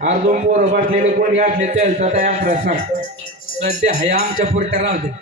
अर्धून bore बसलेले कोणी असले तर त्या अकरा सांग सध्या हया आमच्या पुरत्या राहते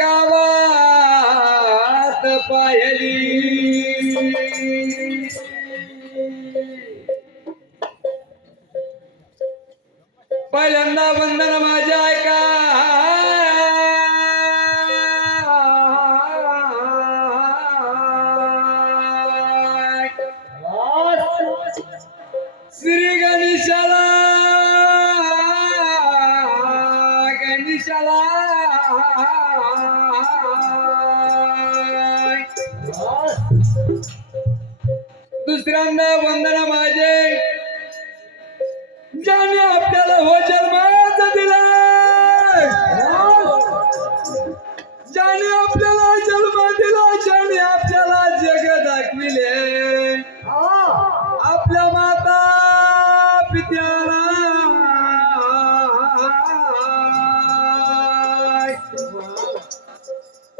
गावात पायल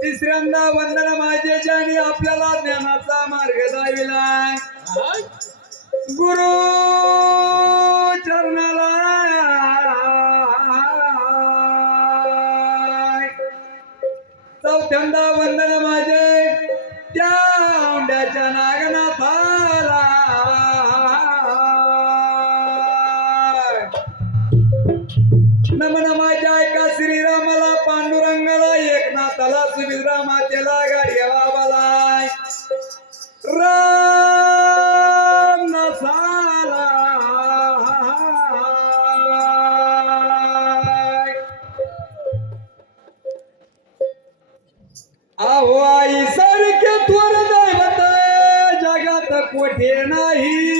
तिसऱ्यांदा वंदन माझेच्या आणि आपल्याला ज्ञानाचा मार्ग दाविलाय गुरु चरणाला आवाई सारख्या थोर दैवत जगात कोठे नाही.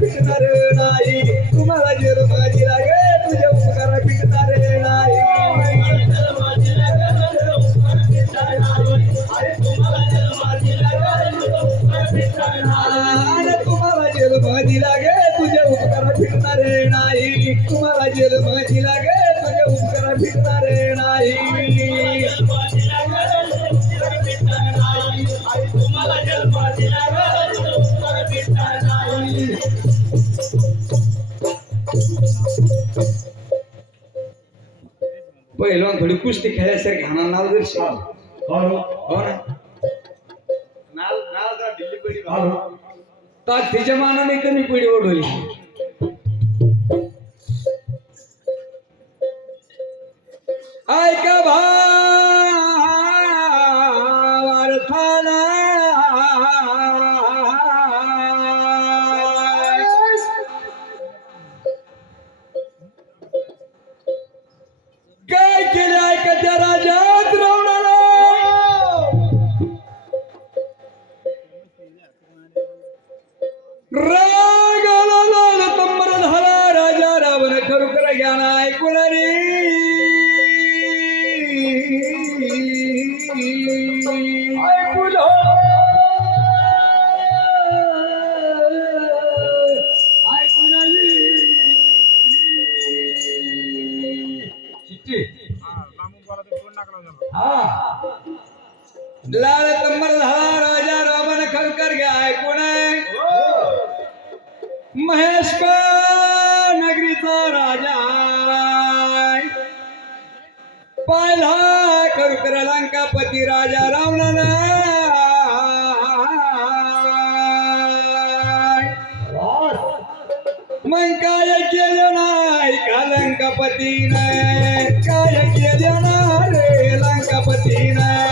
पिकणार नाही. तुम्हाला जेल माझी लागे तुझ्या उपकारा पिकणार नाही. तुम्हाला जेल माझी लागे तुझ्या उपकारा फिरणार नाही. तुम्हाला जेल माझी लागे पहिलवान थोडी कुस्ती खेळायसारखी हा नाव दर्शन हो ना ताकदीच्या मानाने कमी पिढी ओढवली ऐका भावार्थाला काय लाल तंबर झाला राजा रावण खरोखर घ्या ऐकून महेश नगरीचा राजा पाहिला करुकर लंकापती राजा रावणानं. मग काय केलं नाही का लंकापतीनं? काय केलं ना रे लंकापतीनं?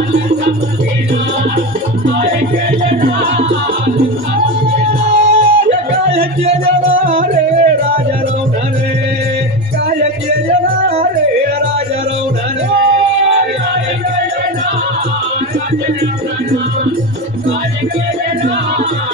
केलं काय केलं ना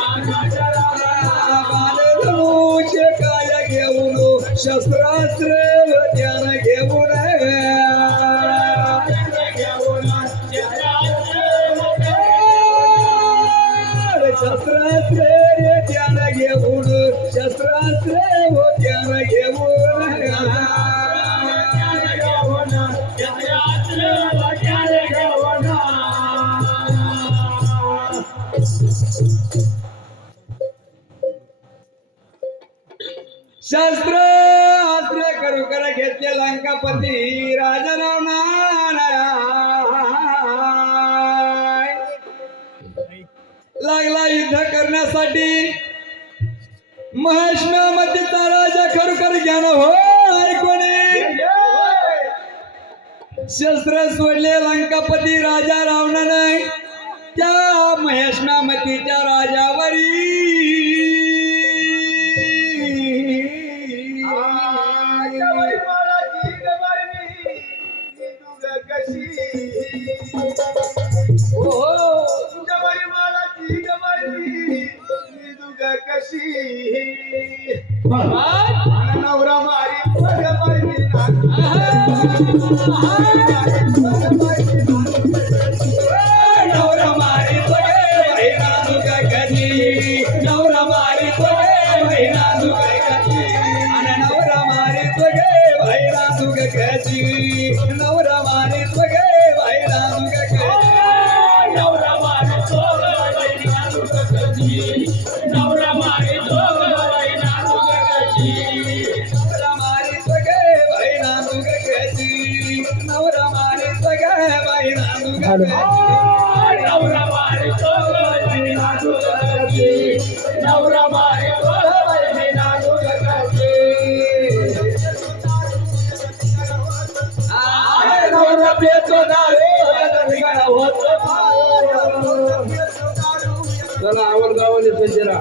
शस्त्र अस्त्र करू घेतले लंकापती राजा लागला युद्ध करण्यासाठी. महेशनामतीचा राजा खरोखर ज्ञान हो ऐकून शस्त्र सोडले लंकापती राजा रावणाने. त्या महेशनामतीच्या राजावरी नवरा मारी बघ पाहिजे नवरा मारी बघे बहिणा तुका कधी नवरा मारी बघे बहिणा तुका कधी नवरा मारी बघे बहिणा तुका कधी चला आवर गावाने संजरा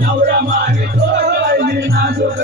नवरा मागे बहिणा दुग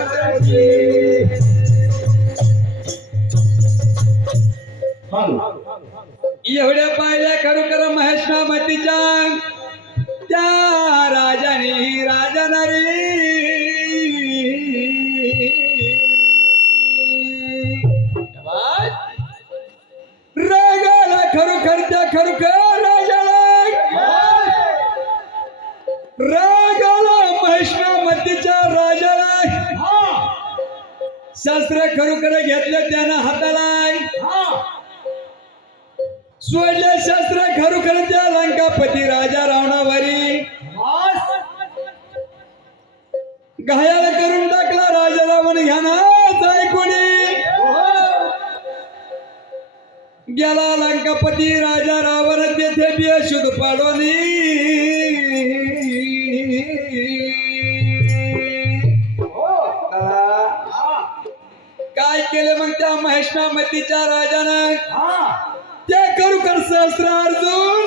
सोडले शस्त्र खरोखर त्या लंकापती राजा रावणावरी घायल करून टाकला राजा रावण घ्यानाच ऐकून. गेला लंकापती राजा रावण तेथे बेशुद्ध पाडोनी. काय केले मग त्या महिष्णामतीच्या राजानं? त्या करुकर सहस्र अर्जुन